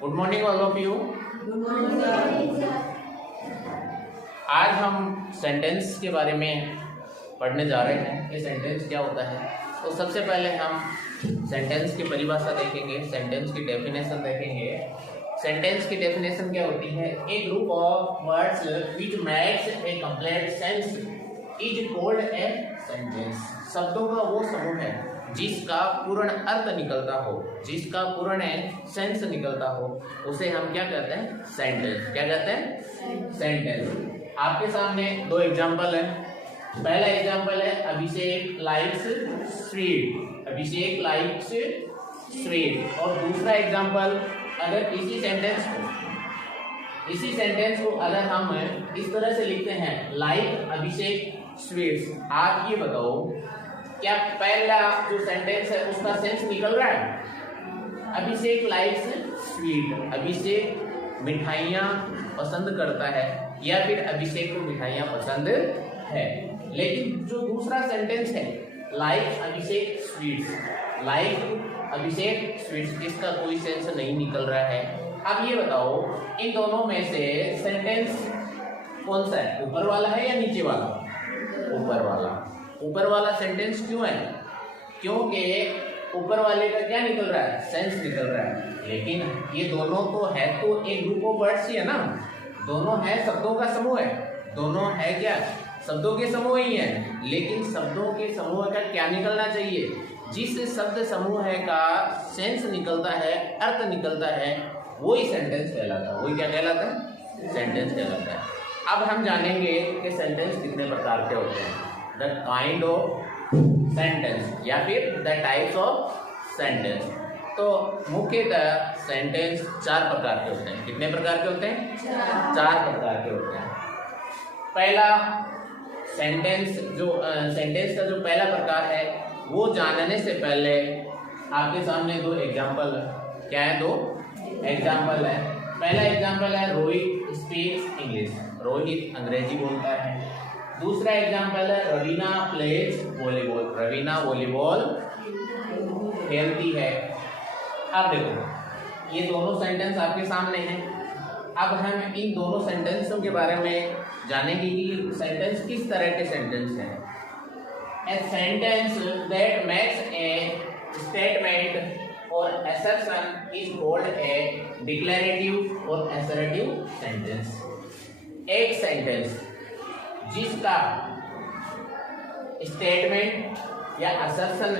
Good morning all of you. आज हम sentence के बारे में पढ़ने जा रहे हैं कि सेंटेंस क्या होता है। तो सबसे पहले हम सेंटेंस की परिभाषा देखेंगे, सेंटेंस की डेफिनेशन देखेंगे। सेंटेंस की डेफिनेशन क्या होती है? A group of words which makes a complete sense is called a sentence. शब्दों का वो समूह है जिसका पूर्ण अर्थ निकलता हो, जिसका पूर्ण सेंस निकलता हो, उसे हम क्या कहते हैं? सेंटेंस। क्या कहते हैं? सेंटेंस। आपके सामने दो एग्जांपल है। पहला एग्जांपल है अभिषेक लाइक्स स्वीट, अभिषेक लाइक्स स्वीट। और दूसरा एग्जांपल, अगर इसी सेंटेंस को अगर हम इस तरह से लिखते हैं, लाइक अभिषेक स्वीट्स। आप ये बताओ, क्या पहला जो सेंटेंस है उसका सेंस निकल रहा है? अभिषेक लाइक्स स्वीट, अभिषेक मिठाइयाँ पसंद करता है, या फिर अभिषेक को मिठाइयाँ पसंद है। लेकिन जो दूसरा सेंटेंस है, लाइक अभिषेक स्वीट्स, लाइक अभिषेक स्वीट्स, इसका कोई सेंस नहीं निकल रहा है। अब ये बताओ, इन दोनों में से सेंटेंस कौन सा है? ऊपर वाला है या नीचे वाला? ऊपर वाला। ऊपर वाला सेंटेंस क्यों है? क्योंकि ऊपर वाले का क्या निकल रहा है? सेंस निकल रहा है। लेकिन ये दोनों तो है, तो एक ग्रुप ऑफ वर्ड्स ही है ना, दोनों है शब्दों का समूह है, दोनों है क्या? शब्दों के समूह ही है। लेकिन शब्दों के समूह का क्या निकलना चाहिए? जिस शब्द समूह का सेंस निकलता है, अर्थ निकलता है, वही सेंटेंस कहलाता है। वही क्या कहलाता है? सेंटेंस कहलाता है। अब हम जानेंगे कि सेंटेंस कितने प्रकार के होते हैं। द काइंड ऑफ सेंटेंस या फिर द टाइप्स ऑफ सेंटेंस। तो मुख्यतः सेंटेंस चार प्रकार के होते हैं। कितने प्रकार के होते हैं? चार प्रकार के होते हैं। पहला सेंटेंस सेंटेंस का जो पहला प्रकार है, वो जानने से पहले आपके सामने दो एग्जाम्पल है। क्या है? दो एग्जाम्पल है। पहला एग्जाम्पल है रोहित स्पीक्स इंग्लिश, रोहित अंग्रेजी बोलता है। दूसरा एग्जाम्पल है Raveena plays volleyball, Raveena volleyball खेलती है। अब देखो, ये दोनों सेंटेंस आपके सामने हैं। अब हम इन दोनों सेंटेंसों के बारे में जानेंगे कि सेंटेंस किस तरह के सेंटेंस हैं। A sentence that makes a statement और assertion is called A declarative और assertive सेंटेंस। एक सेंटेंस जिसका स्टेटमेंट या असर्शन,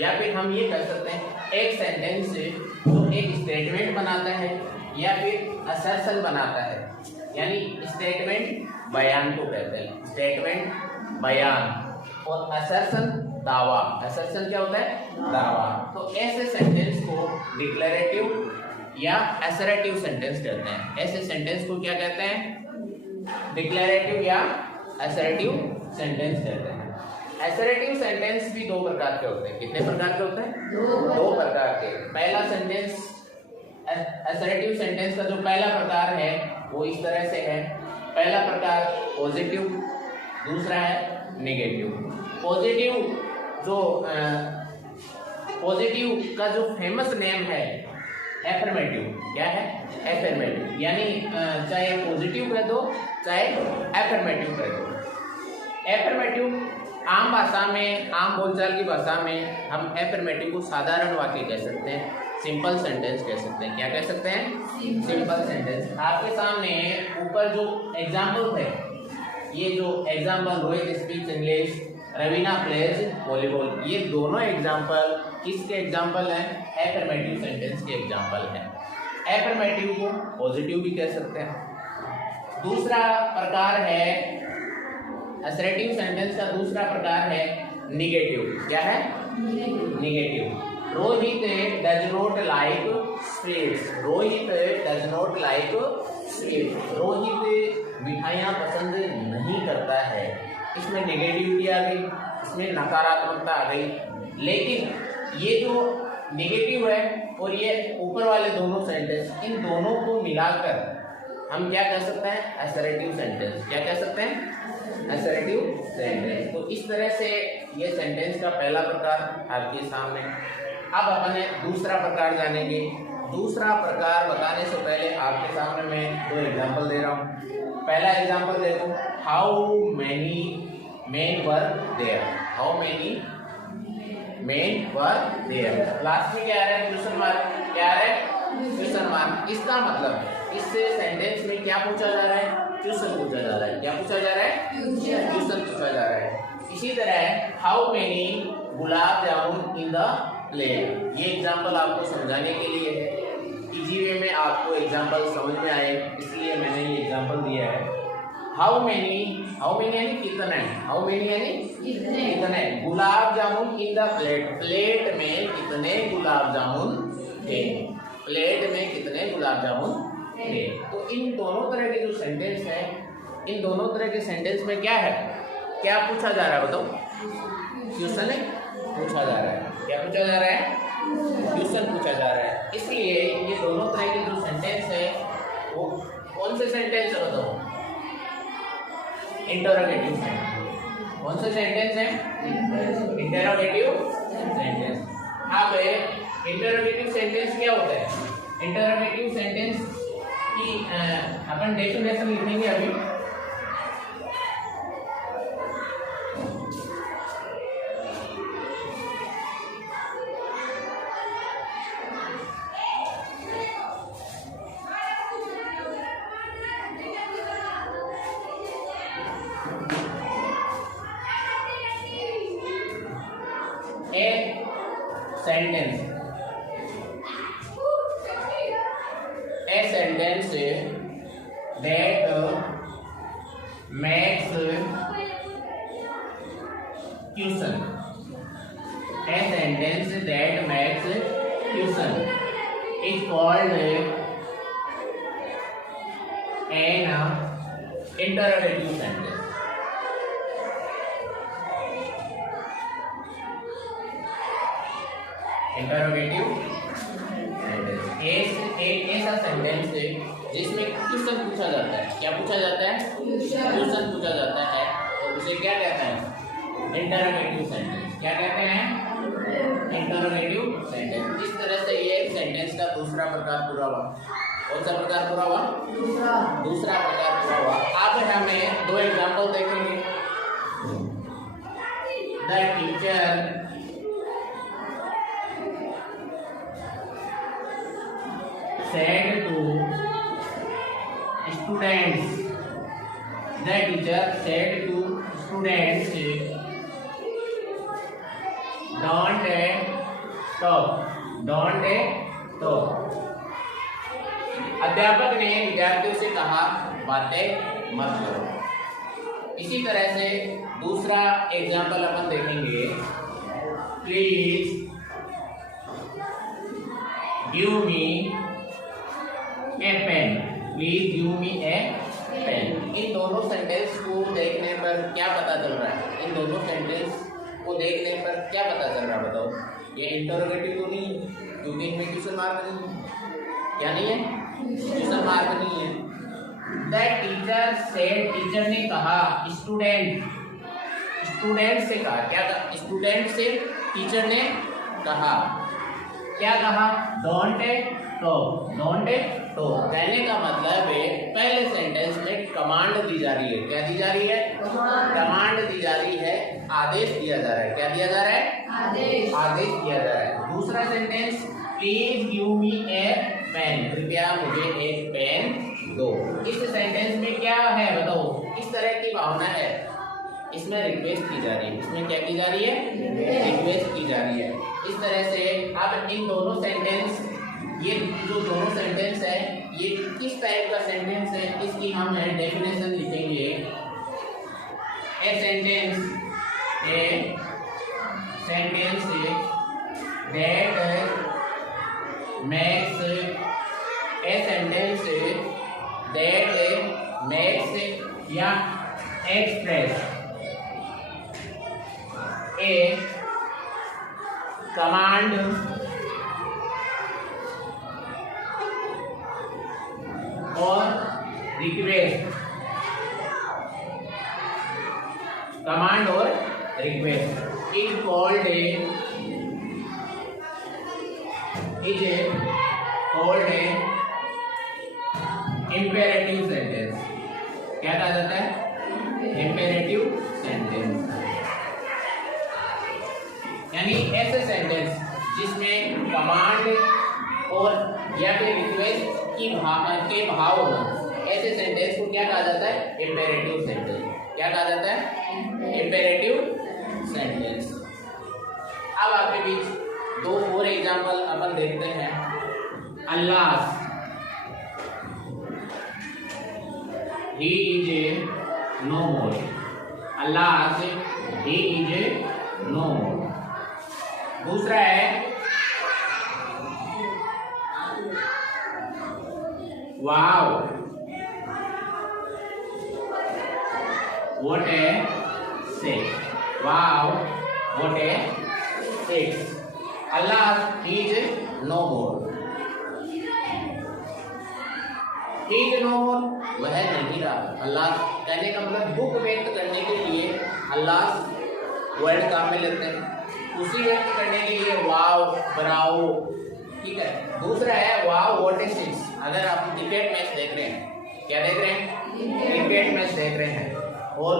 या फिर हम ये कह सकते हैं एक सेंटेंस जो एक स्टेटमेंट बनाता है या फिर असर्शन बनाता है। यानी स्टेटमेंट बयान को कहते हैं, स्टेटमेंट बयान, और असर्शन दावा। असर्शन क्या होता है? दावा। तो ऐसे सेंटेंस को डिक्लेरेटिव या असर्टिव सेंटेंस कहते हैं। ऐसे सेंटेंस को क्या कहते हैं? डिक्लेरेटिव या असर्टिव सेंटेंस कहते हैं। असर्टिव सेंटेंस भी दो प्रकार के होते हैं। कितने प्रकार के होते हैं? दो प्रकार के। पहला सेंटेंस, असर्टिव सेंटेंस का जो पहला प्रकार है वो इस तरह से है। पहला प्रकार पॉजिटिव, दूसरा है नेगेटिव। पॉजिटिव का जो फेमस नेम है एफर्मेटिव। क्या है? एफर्मेटिव। यानी चाहे पॉजिटिव कह दो चाहे एफर्मेटिव कह दो। एफर्मेटिव आम भाषा में, आम बोलचाल की भाषा में हम एफर्मेटिव को साधारण वाक्य कह सकते हैं, सिंपल सेंटेंस कह सकते हैं। क्या कह सकते हैं? Simple sentence. आपके सामने ऊपर जो एग्जाम्पल थे, ये जो example Rohit speaks English, Raveena plays volleyball, ये दोनों एग्जाम्पल किसके एग्जाम्पल हैं? एफर्मेटिव सेंटेंस के एग्जाम्पल हैं। एफर्मेटिव को पॉजिटिव भी कह सकते हैं। दूसरा प्रकार है असर्टिव सेंटेंस का, दूसरा प्रकार है निगेटिव। क्या है? Negative. Rohit does not like sweets, Rohit does not like sweets, Rohit मिठाइयाँ पसंद नहीं करता है। इसमें नेगेटिविटी आ गई, इसमें नकारात्मकता आ गई। लेकिन ये जो नेगेटिव है और ये ऊपर वाले दोनों सेंटेंस, इन दोनों को मिलाकर हम क्या कह सकते हैं? Assertive sentence. क्या कह सकते हैं? Assertive sentence. तो इस तरह से ये सेंटेंस का पहला प्रकार आपके सामने। अब अपन दूसरा प्रकार जानेंगे दूसरा प्रकार बताने से पहले आपके सामने मैं 2 एग्जांपल दे रहा हूँ। पहला एग्जांपल देखो, how many men were there. How many men were there. Last में क्या आ रहा है? Question mark. क्या आ रहा है? Question mark. इसका मतलब इससे सेंटेंस में क्या पूछा जा रहा है? क्वेश्चन पूछा जा रहा है। क्या पूछा जा रहा है? क्वेश्चन पूछा जा रहा है। इसी तरह how many gulab jamun in the plate. ये एग्जांपल आपको समझाने के लिए है, इजी वे में आपको एग्जांपल समझ में आए, इसलिए मैंने ये एग्जांपल दिया है। हाउ मेनी यानी कितने। हाउ मेनी यानी कितने gulab jamun in the plate. Plate में कितने गुलाब जामुन थे। प्लेट में कितने गुलाब जामुन थे। तो इन दोनों तरह के जो सेंटेंस है, इन दोनों तरह के सेंटेंस में क्या है? क्या पूछा जा रहा है? बताओ। क्वेश्चन पूछा जा रहा है। क्या पूछा जा रहा है? क्वेश्चन पूछा जा रहा है। इसलिए ये दोनों तरह के जो सेंटेंस है वो कौन से सेंटेंस है? बताओ। Interrogative sentence. कौन से सेंटेंस है? Interrogative sentence. अब इंटरोगेटिव सेंटेंस क्या होता है? इंटरोगेटिव सेंटेंस की अपन डेफिनेशन लिखेंगे अभी। A sentence that makes question. A sentence that makes question is called an interrogative sentence. Interrogative sentence एक ऐसा सेंटेंस है जिसमें क्वेश्चन पूछा जाता है। क्या पूछा जाता है? क्वेश्चन पूछा जाता है, तो उसे क्या कहते हैं? Interrogative sentence. क्या कहते हैं? Interrogative sentence. इस तरह से ये एक सेंटेंस का दूसरा प्रकार पूरा हुआ। कौन सा प्रकार पूरा हुआ? दूसरा प्रकार पूरा हुआ। अब हमें 2 एग्जांपल देखेंगे। The teacher said to students. The teacher said to students, don't talk. Don't talk. अध्यापक ने विद्यार्थियों से कहा बातें मत करो। इसी तरह से दूसरा एग्जाम्पल अपन देखेंगे। Please give me a pen. Please give me a pen. इन दोनों सेंटेंस को देखने पर क्या पता चल रहा है? इन दोनों सेंटेंस को देखने पर क्या पता चल रहा है? बताओ। ये इंटरोगेटिव तो नहीं है, क्योंकि इनमें क्वेश्चन मार्क नहीं है। क्या नहीं है? क्वेश्चन मार्क नहीं है। द टीचर सेड, टीचर ने कहा, स्टूडेंट से कहा। क्या कहा? स्टूडेंट से टीचर ने कहा। क्या कहा? Don't talk. डोंट टॉक कहने का मतलब है पहले सेंटेंस में कमांड दी जा रही है। क्या दी जा रही है? कमांड दी जा रही है, आदेश दिया जा रहा है। क्या दिया जा रहा है? आदेश दिया जा रहा है। दूसरा sentence, please give me a pen. कृपया मुझे एक पेन दो। इस सेंटेंस में क्या है? बताओ। इस तरह की भावना है, इसमें रिक्वेस्ट की जा रही है। इसमें क्या की जा रही है? रिक्वेस्ट की जा रही है। इस तरह से अब इन दोनों सेंटेंस, ये जो दोनों सेंटेंस है, ये किस टाइप का सेंटेंस है, इसकी हम डेफिनेशन लिखेंगे। A sentence that makes a sentence that makes या express a command or request। command or request is called called a imperative sentence. क्या कहा जाता है? इंपेरेटिव सेंटेंस, यानी ऐसे सेंटेंस जिसमें कमांड और या फिर रिक्वेस्ट के भाव हो, ऐसे सेंटेंस को क्या कहा जाता है? Imperative sentence. क्या कहा जाता है? Imperative sentence. अब आपके बीच दो और एग्जांपल अपन देखते हैं। अल्लाह, he is no more। Allah, he is no more। दूसरा है wow, what a sex। Wow, what a sex। Allah, he is no more। he is no more, वह नहीं रहा। अल्लाह कहने का मतलब दुख व्यक्त करने के लिए अल्लाह वर्ड काम में लेते हैं, उसी व्यक्त करने के लिए वाओ, ब्राओ, ठीक है। दूसरा है वाओ व्हाट ए सिक्स। अगर आप क्रिकेट मैच देख रहे हैं, क्या देख रहे हैं? क्रिकेट मैच देख रहे हैं और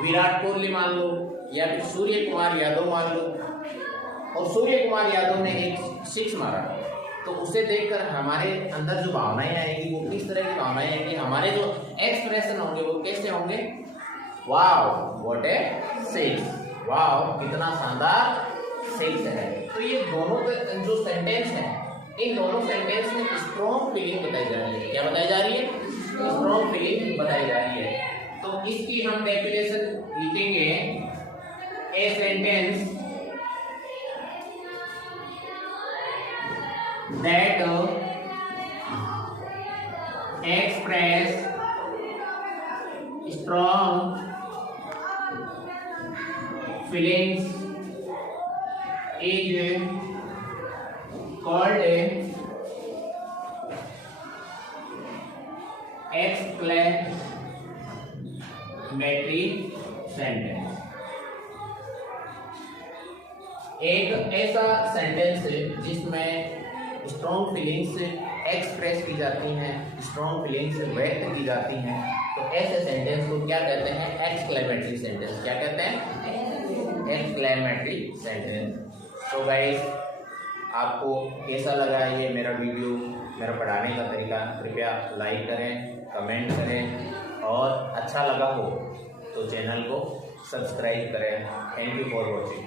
विराट कोहली मान लो या फिर सूर्य कुमार यादव मान लो, और सूर्य कुमार यादव ने एक सिक्स मारा, तो उसे देखकर हमारे अंदर जो भावनाएं आएंगी वो किस तरह की भावनाएं आएंगी? हमारे जो एक्सप्रेशन होंगे वो कैसे होंगे? Wow what A six, wow कितना शानदार सिक्स है। तो ये दोनों जो सेंटेंस है, इन दोनों सेंटेंस में स्ट्रॉन्ग फीलिंग बताई जा रही है। क्या बताई जा रही है? स्ट्रॉन्ग फीलिंग बताई जा रही है। तो इसकी हम डेफिनेशन लिखेंगे, a sentence that express strong feelings is called exclamatory sentence। एक ऐसा सेंटेंस जिसमें स्ट्रॉन्ग फीलिंग्स एक्सप्रेस की जाती हैं, स्ट्रॉन्ग फीलिंग्स व्यक्त की जाती हैं, तो ऐसे सेंटेंस को क्या कहते हैं? Exclamatory sentence. क्या कहते हैं? Exclamatory sentence. तो गाइस, आपको कैसा लगा ये मेरा वीडियो, मेरा पढ़ाने का तरीका? कृपया लाइक करें, कमेंट करें, और अच्छा लगा हो तो चैनल को सब्सक्राइब करें। Thank you for watching.